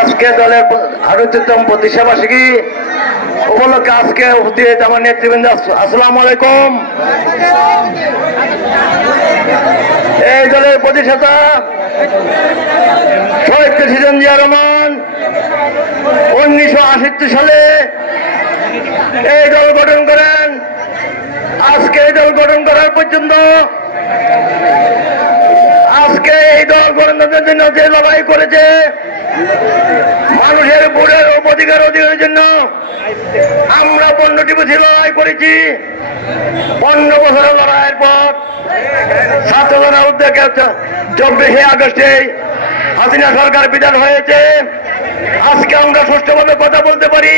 আজকে দলের 38তম প্রতিষ্ঠাবার্ষিকী উপলক্ষে আজকে উপস্থিত আমার নেতৃবৃন্দ, আসসালামু আলাইকুম। এই দলের প্রতিষ্ঠাতা শহীদ প্রেসিডেন্ট জিয়া রহমান 1968 সালে এই দল গঠন করেন। আজকে এই দল গঠন করার পর্যন্ত আজকে এই দল গণতন্ত্রের জন্য যে লড়াই করেছে, মানুষের ভোটের অধিকারের জন্য আমরা 15টি বছর লড়াই করেছি। 15 বছরের লড়াইয়ের পর ছাত্রজনের উদ্যোগে 24শে আগস্টে হাসিনা সরকার বিদায় হয়েছে। আজকে আমরা সুষ্ঠুভাবে কথা বলতে পারি।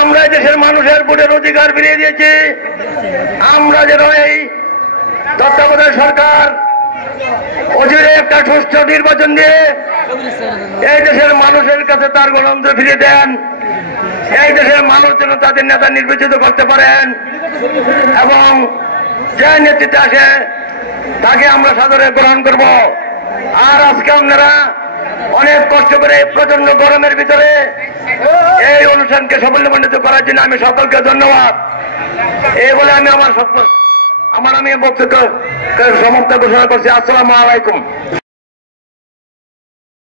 আমরা দেশের মানুষের ভোটের অধিকার ফিরিয়ে দিয়েছি। আমরা যেন এই তত্ত্বাবধায়ক সরকার অচিরে একটা সুষ্ঠু নির্বাচন দিয়ে এই দেশের মানুষের কাছে তার গণতন্ত্র ফিরিয়ে দেন। এই দেশের মানুষ যেন তাদের নেতা নির্বাচিত করতে পারেন এবং যে নেতৃত্বে আসে তাকে আমরা সাদরে গ্রহণ করব। আর আজকে আপনারা অনেক কষ্ট করে প্রচন্ড গরমের ভিতরে এই অনুষ্ঠানকে সাফল্যমণ্ডিত করার জন্য আমি সকলকে ধন্যবাদ এই বলে আমি আমার বক্তব্য সমাপ্ত ঘোষণা করছি। আসসালামু আলাইকুম।